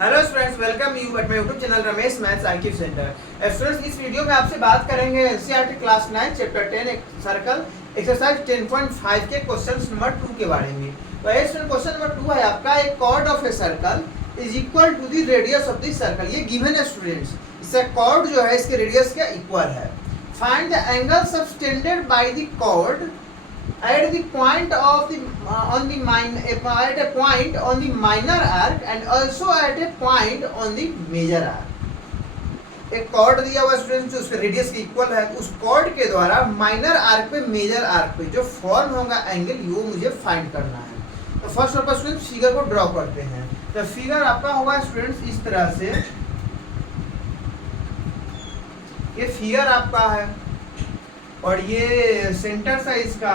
Hello students, welcome you at my YouTube channel Ramesh maths IQ centre. Students, इस video में आपसे बात करेंगे एनसीईआरटी क्लास 9 चैप्टर 10 एक सर्कल एक्सरसाइज 10.5 के क्वेश्चन नंबर 2 के बारे में। तो स्टूडेंट, क्वेश्चन नंबर 2 है आपका, एक chord of a circle is equal to the radius of the circle. ये गिवन है स्टूडेंट्स, इसका कॉर्ड जो है इसके रेडियस के इक्वल है। Find the angle subtended by the chord at the point of the on the at a point on the minor arc and also at a point on the major arc। एक cord दिया हुआ student जो उसके radius के equal है, उस cord के द्वारा माइनर आर्क पे मेजर आर्क पे जो फॉर्म होगा एंगल, वो मुझे फाइंड करना है। तो first of all student figure को ड्रॉ करते हैं। तो फिगर आपका होगा स्टूडेंट्स इस तरह से, ये फिगर आपका है और ये सेंटर है इसका,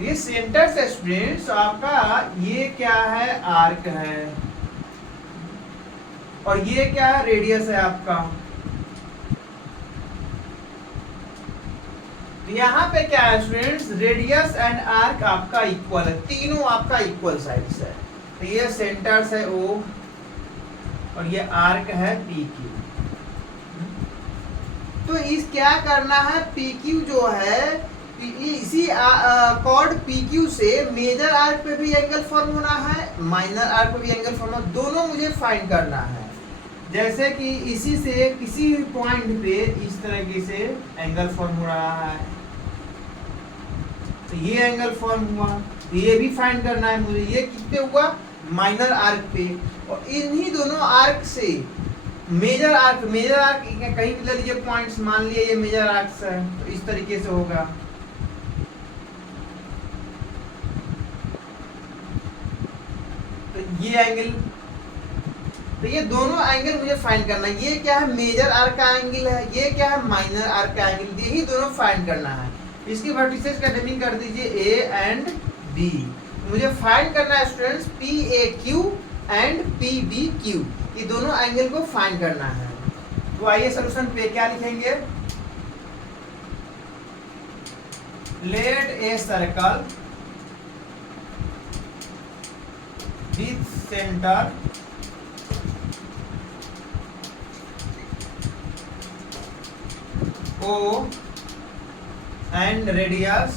ये सेंटर से स्टूडेंट्स आपका ये क्या है, आर्क है, और ये क्या है, रेडियस है आपका। यहाँ पे क्या है स्टूडेंट्स, रेडियस एंड आर्क आपका इक्वल है, तीनों आपका इक्वल साइड्स है। तो ये सेंटर है O और ये आर्क है PQ। तो इस क्या करना है, PQ जो है इसी कॉर्ड PQ से मेजर आर्क पे भी एंगल फॉर्म होना है, माइनर आर्क पे भी एंगल फॉर्म होना, दोनों मुझे फाइंड करना है। जैसे कि इसी से किसी पॉइंट पे इस तरीके से एंगल फॉर्म हो रहा है, तो ये एंगल फॉर्म हुआ, तो ये भी फाइंड करना है मुझे। ये कितने हुआ, माइनर आर्क पे, और इन्हीं दोनों आर्क से मेजर आर्क कहीं भी ले लीजिए पॉइंट्स, मान लिए ये मेजर आर्क्स है, तो इस तरीके से होगा। तो ये एंगल, तो ये दोनों एंगल मुझे फाइंड करना है। ये क्या है, मेजर आर्क का एंगल है, ये क्या है, माइनर आर्क का एंगल, यही दोनों फाइंड करना है। इसकी वर्टिसेस का नेमिंग कर दीजिए A एंड B। मुझे फाइंड करना है स्टूडेंट्स PAQ एंड PBQ, ये दोनों एंगल को फाइंड करना है। तो आइए सोल्यूशन पे क्या लिखेंगे, let a circle with centre O and radius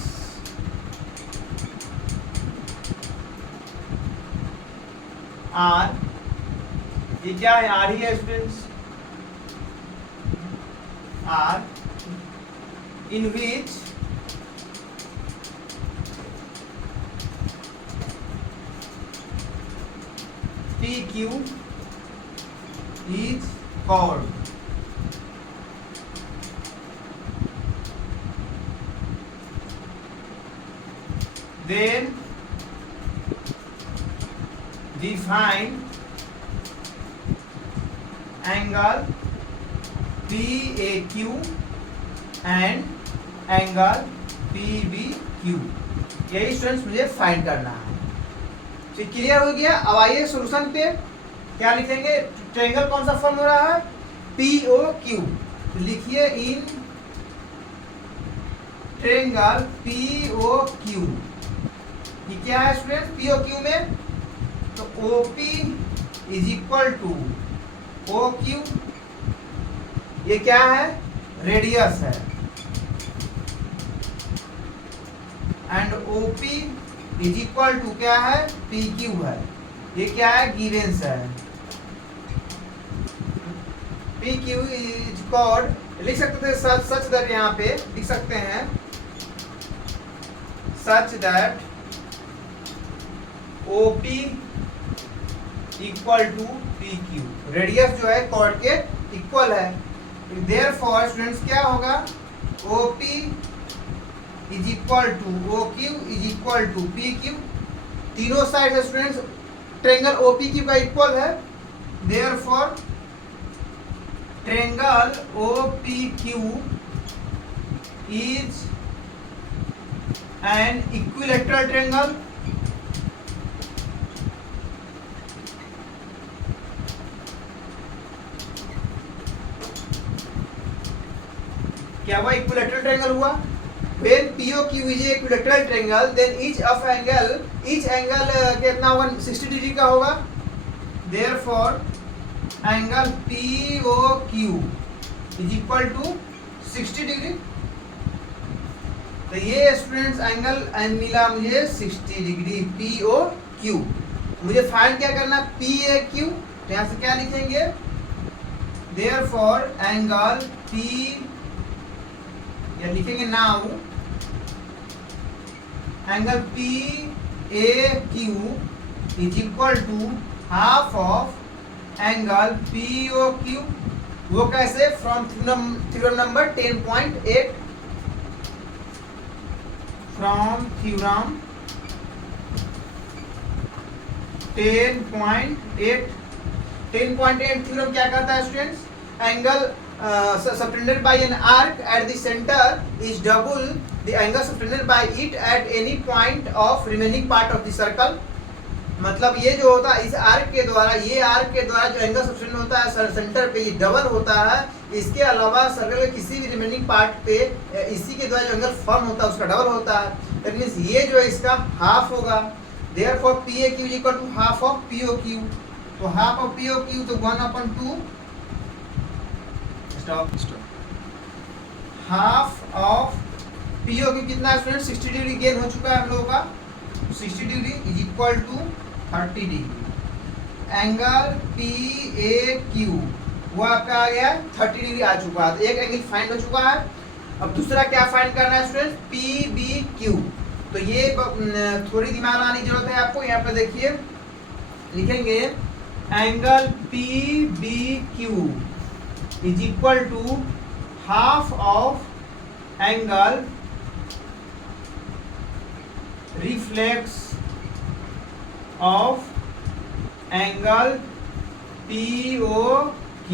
R। ये क्या है, R ही है students, R in which PQ is chord। Then define angle PAQ and angle PBQ। यही स्टूडेंट्स मुझे फाइंड करना है। तो क्लियर हो गया। अब आइए सॉल्यूशन पे क्या लिखेंगे, ट्रायंगल कौन सा फॉर्म हो रहा है, POQ। लिखिए इन ट्रायंगल POQ, ये क्या है स्टूडेंट, POQ में, तो OP is equal to OQ, ये क्या है, रेडियस है, and OP is equal to क्या है, PQ है, ये क्या है, गिवेंस है। PQ इज कॉल्ड, लिख सकते थे सच दैट, यहाँ पे लिख सकते हैं such that OP equal to PQ, radius जो है कॉर्ड के इक्वल है। देयरफॉर स्टूडेंट्स क्या होगा, OP is equal to OQ is equal to PQ। तीनों साइड स्टूडेंट्स ट्रायंगल OPQ का इक्वल है, therefore triangle OPQ is an equilateral triangle. क्या हुआ, इक्विलैटरल ट्रायंगल हुआ। When POQ is a equilateral triangle, then each angle कितना होगा, 60 degree का होगा। Therefore angle POQ is equal to 60 degree. तो ये स्टूडेंट्स एंगल मिला मुझे 60 डिग्री POQ। मुझे फाइंड क्या करना, PAQ। तो यहाँ से क्या लिखेंगे, देयरफॉर एंगल P, या लिखेंगे now angle PAQ is equal to half of angle POQ। वो कैसे, from theorem number 10.8, from theorem 10.8। 10.8 theorem क्या कहता है students, angle subtended by an arc at the center is double the angle subtended by it at any point of remaining part of the circle। मतलब ये जो होता है इस arc के द्वारा, ये आर्क के द्वारा जो एंगल सबटेंड होता है सेंटर पे, ये डबल होता है। इसके अलावा सर्कल के किसी भी रिमेनिंग पार्ट पे इसी के द्वारा जो एंगल फॉर्म होता है उसका डबल होता है। दैट मींस ये जो है इसका हाफ होगा। Therefore PAQ is equal to half of POQ। तो हाफ ऑफ POQ तो 1/2 हाफ ऑफ POQ कितना है स्टूडेंट, 60 डिग्री गेन हो चुका है हम लोगों का। 60 degree is equal to 30 degree. Angle PAQ वो आपका आ गया 30 डिग्री आ चुका है। तो एक एंगल फाइंड हो चुका है। अब दूसरा क्या फाइंड करना है स्टूडेंट, PBQ। तो ये थोड़ी दिमाग लगाने की जरूरत है आपको। यहाँ पे देखिए लिखेंगे angle PBQ is equal to half of angle reflex of angle POQ।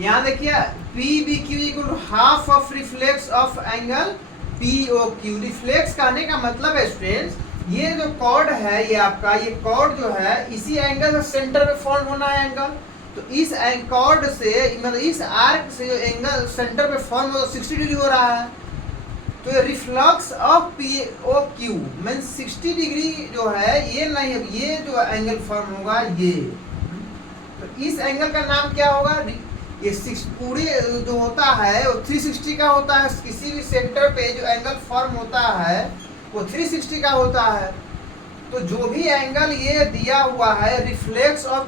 यहाँ देखिए PBQ equal to half of reflex of angle POQ। Reflex कहने का मतलब है स्टूडेंट्स, ये जो कॉर्ड है ये आपका, ये कॉर्ड जो है इसी एंगल से सेंटर में फॉर्म होना है एंगल। तो इस कॉर्ड से मतलब इस आर्क से जो एंगल सेंटर पे फॉर्म हो 60 डिग्री हो रहा है। तो ये reflex of POQ mean 60 degree जो है ये नहीं है, ये जो एंगल फॉर्म होगा ये। तो इस एंगल का नाम क्या होगा, ये पूरी जो होता है वो 360 का होता है। किसी भी सेंटर पे जो एंगल फॉर्म होता है वो 360 का होता है। तो जो भी एंगल ये दिया हुआ है रिफ्लेक्स ऑफ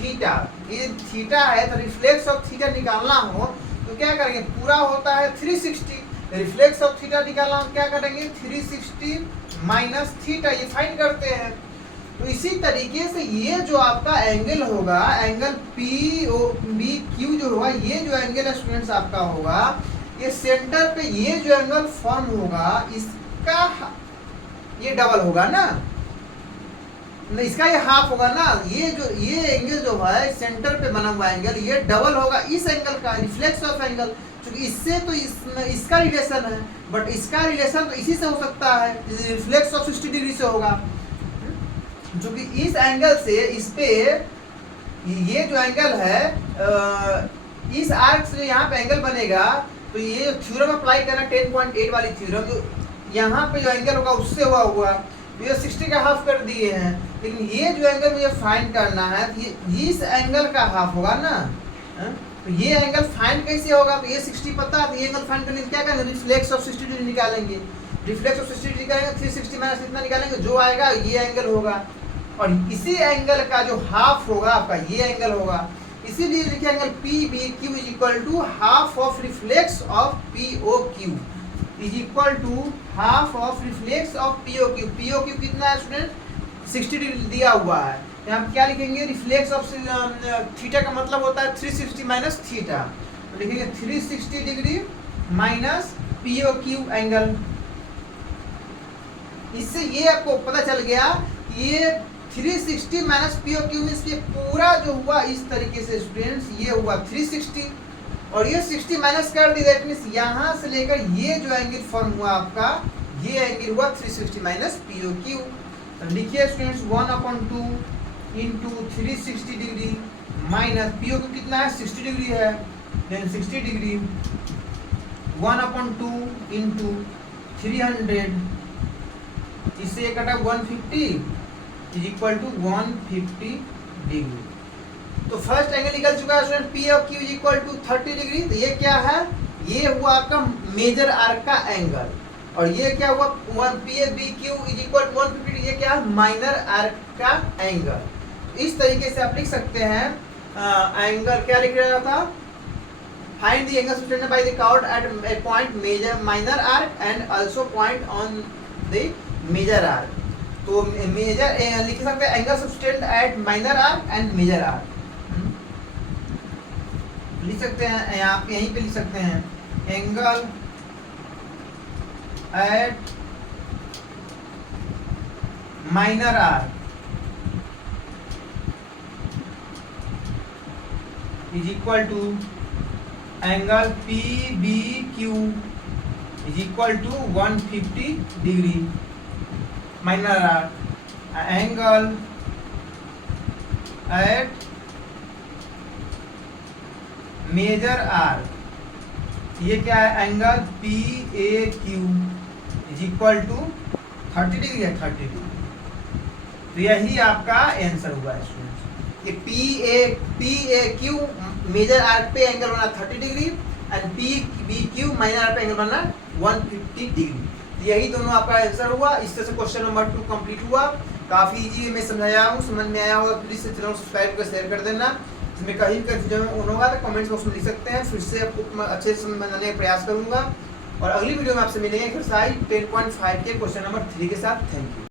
थीटा, ये थीटा है तो रिफ्लेक्स ऑफ थीटा निकालना हो तो क्या करेंगे, पूरा होता है 360। रिफ्लेक्स ऑफ थीटा निकालना हो क्या करेंगे, 360 माइनस थीटा, ये फाइंड करते हैं। तो इसी तरीके से ये जो आपका एंगल होगा, एंगल POBQ जो होगा, ये जो एंगल स्टूडेंट्स आपका होगा, ये सेंटर पे ये जो एंगल फॉर्म होगा इसका ये डबल होगा ना, इसका ये हाफ होगा ना। ये एंगल जो है सेंटर पे बना हुआ एंगल ये डबल होगा इस एंगल का, रिफ्लेक्स ऑफ एंगल। क्योंकि इससे तो इसका रिलेशन है, बट इसका रिलेशन तो इसी से हो सकता है, रिफ्लेक्स ऑफ 60 डिग्री से होगा। जो कि इस एंगल से इस पे ये जो एंगल है इस आर्क से यहाँ पे एंगल बनेगा। तो ये थ्योरम अप्लाई करना 10.8 वाली थ्योरम, जो यहाँ पे जो एंगल होगा उससे हुआ तो ये 60 का हाफ कर दिए हैं। लेकिन ये जो एंगल मुझे फाइंड करना है ये इस एंगल का हाफ होगा ना। तो ये एंगल फाइंड कैसे होगा, तो ये 60 पता है, तो ये एंगल फाइंड करने क्या करेंगे, रिफ्लेक्स ऑफ 60 डिग्री निकालेंगे। रिफ्लेक्स ऑफ 60 डिग्री निकालेंगे, 360 माइनस इतना निकालेंगे, जो आएगा ये एंगल होगा। और इसी एंगल का जो हाफ होगा आपका ये एंगल होगा। इसीलिए लिखे angle PBQ is equal to half of reflex of POQ is equal to half of reflex of POQ। POQ कितना है स्टूडेंट, 60 डिग्री दिया हुआ है। यहाँ क्या लिखेंगे, रिफ्लेक्स ऑफ थीटा का मतलब होता है 360 माइनस थीटा। तो लिखेंगे 360 डिग्री माइनस POQ एंगल। इससे ये आपको पता चल गया ये 360 माइनस POQ मींस ये पूरा जो हुआ इस तरीके से स्टूडेंट्स, ये हुआ 360 और ये 60 माइनस कर दी। दैट मींस यहाँ से लेकर ये जो एंगल फॉर्म हुआ आपका, ये एंगल हुआ 360 माइनस POQ। लिखिए students 1/2 into 360 degree minus POQ कितना है, 60 डिग्री है, देन 60 डिग्री 1/2 इंटू 300 इससे ये कटा 150 इज इक्वल टू 150 डिग्री। तो फर्स्ट एंगल निकल चुका है student, P of Q is equal to 30 degree. तो ये क्या है, ये हुआ आपका मेजर आर्क का एंगल, और ये क्या हुआ, P A B Q is equal to 150, ये क्या है, माइनर आर्क का एंगल। इस तरीके से आप लिख सकते हैं एंगल, क्या लिख रहा था, find the angle subtended by the chord at a point major minor arc and also point on the major arc. तो मेजर लिख सकते हैं angle subtended at minor arc and major arc, लिख सकते हैं, आप यहीं पे लिख सकते हैं angle at minor arc is equal to angle P B Q is equal to 150 degree minor arc, angle at major arc, ये क्या है, angle P A Q is equal to 30 degree है, 30 डिग्री। तो यही आपका आंसर हुआ है students, कि P A Q major arc पे एंगल बना 30 degree and P B Q minor arc पे एंगल बना 150 डिग्री। तो यही दोनों आपका आंसर हुआ। इस तरह से क्वेश्चन नंबर 2 कंप्लीट हुआ। काफी इजी मैं समझाया हूँ, समझ में आया होगा, प्लीज चैनल सब्सक्राइब कर शेयर कर देना। इसमें कहीं कंफ्यूजन होगा तो कमेंट्स बॉक्स में लिख सकते हैं, फिर से आपको अच्छे से समझाने का प्रयास करूंगा। और अगली वीडियो में आपसे मिलेंगे एक्सरसाइज 10.5 के क्वेश्चन नंबर 3 के साथ। Thank you.